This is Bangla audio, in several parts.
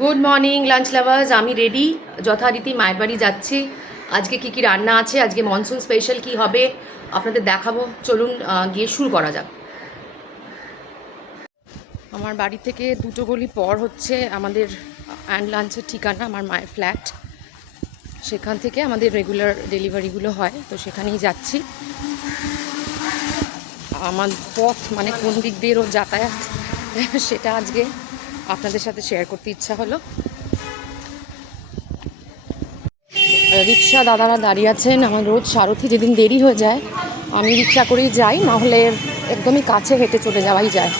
গুড মর্নিং লাঞ্চ লাভার্স, আমি রেডি যথারীতি মায়ের বাড়ি যাচ্ছি। আজকে কি কি রান্না আছে, আজকে মনসুন স্পেশাল কি হবে আপনাদের দেখাবো। চলুন গিয়ে শুরু করা যাক। আমার বাড়ি থেকে দুটো গলি পর হচ্ছে আমাদের অ্যান্ড লাঞ্চের ঠিকানা, আমার মায়ের ফ্ল্যাট। সেখান থেকে আমাদের রেগুলার ডেলিভারিগুলো হয়, তো সেখানেই যাচ্ছি। আমার পথ মানে কোন দিক দিয়ে রোজ যাতায়াত সেটা আজকে আপনাদের সাথে শেয়ার করতে ইচ্ছা হলো। রিক্সা দাদারা দাঁড়িয়ে আছেন। আমার রোজ সারথি যেদিন দেরি হয়ে যায় আমি রিক্সা করেই যাই, নাহলে একদমই কাছে হেঁটে চলে যাওয়াই যায়।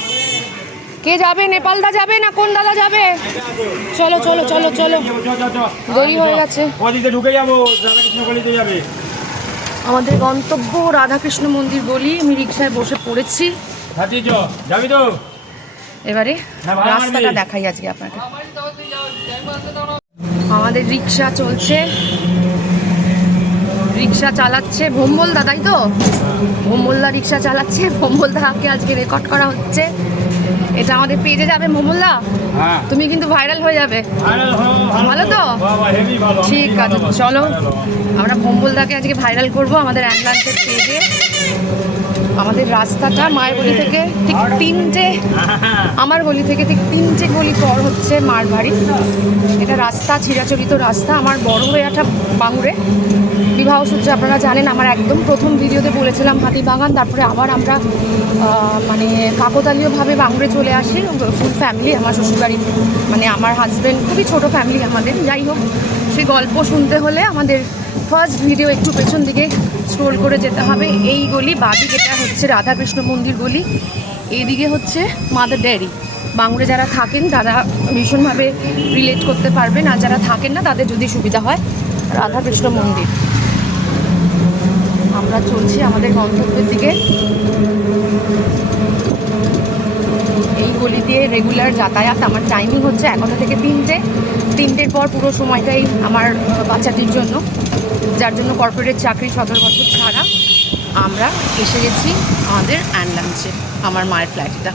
কে যাবে? নেপালদা যাবে না কোন দাদা যাবে? চলো চলো চলো চলো, দেরি হয়ে গেছে। আমাদের গন্তব্য রাধাকৃষ্ণ মন্দির গলি। আমি রিক্সায় বসে পড়েছি। এবারে রাস্তাটা দেখাই আজকে আপনাকে। আমাদের রিক্সা চলছে, রিক্সা চালাচ্ছে ভোম্বলদা, তাই তো? ভোম্বলদা রিক্সা চালাচ্ছে। ভোম্বলদাকে আজকে রেকর্ড করা হচ্ছে। এটা আমাদের পেজে যাবে ভোম্বলদা, তুমি কিন্তু ভাইরাল হয়ে যাবে। ভালো তো? ঠিক আছে, চলো আমরা ভোম্বলদাকে আজকে ভাইরাল করব আমাদের অ্যান্ডলান্সের পেজে। আমাদের রাস্তাটা মায়ের গলি থেকে ঠিক তিনটে, আমার গলি থেকে ঠিক তিনটে গলি পর হচ্ছে মার বাড়ি। এটা রাস্তা চিরাচরিত রাস্তা। আমার বড় হয়ে ওঠা বাঙুরে, বিবাহসূত্রে আপনারা জানেন। আমার একদম প্রথম ভিডিওতে বলেছিলাম হাতিবাগান, তারপরে আবার আমরা মানে কাকতালীয়ভাবে বাঙুরে চলে আসি ফুল ফ্যামিলি। আমার শ্বশুরবাড়ি মানে আমার হাজব্যান্ড, খুবই ছোট ফ্যামিলি আমাদের। যাই হোক, সেই গল্প শুনতে হলে আমাদের ফার্স্ট ভিডিও একটু পেছন দিকে স্ক্রোল করে যেতে হবে। এই গলি বাদিকে এটা হচ্ছে রাধাকৃষ্ণ মন্দির গলি, এইদিকে হচ্ছে মাদার ডেয়ারি। বাঙুরে যারা থাকেন তারা ভীষণভাবে রিলেট করতে পারবেন, আর যারা থাকেন না তাদের যদি সুবিধা হয় রাধাকৃষ্ণ মন্দির। আমরা চলছি আমাদের গন্তব্যের দিকে। এই গলি দিয়ে রেগুলার যাতায়াত। আমার টাইমিং হচ্ছে 11টা থেকে 3টে। 3টের পর পুরো সময়টাই আমার বাচ্চাটির জন্য, যার জন্য কর্পোরেট চাকরি 17 বছর ছাড়া আমরা এসে গেছি আমাদের অ্যান্ড লাঞ্চে, আমার মায়ের ফ্ল্যাটটা।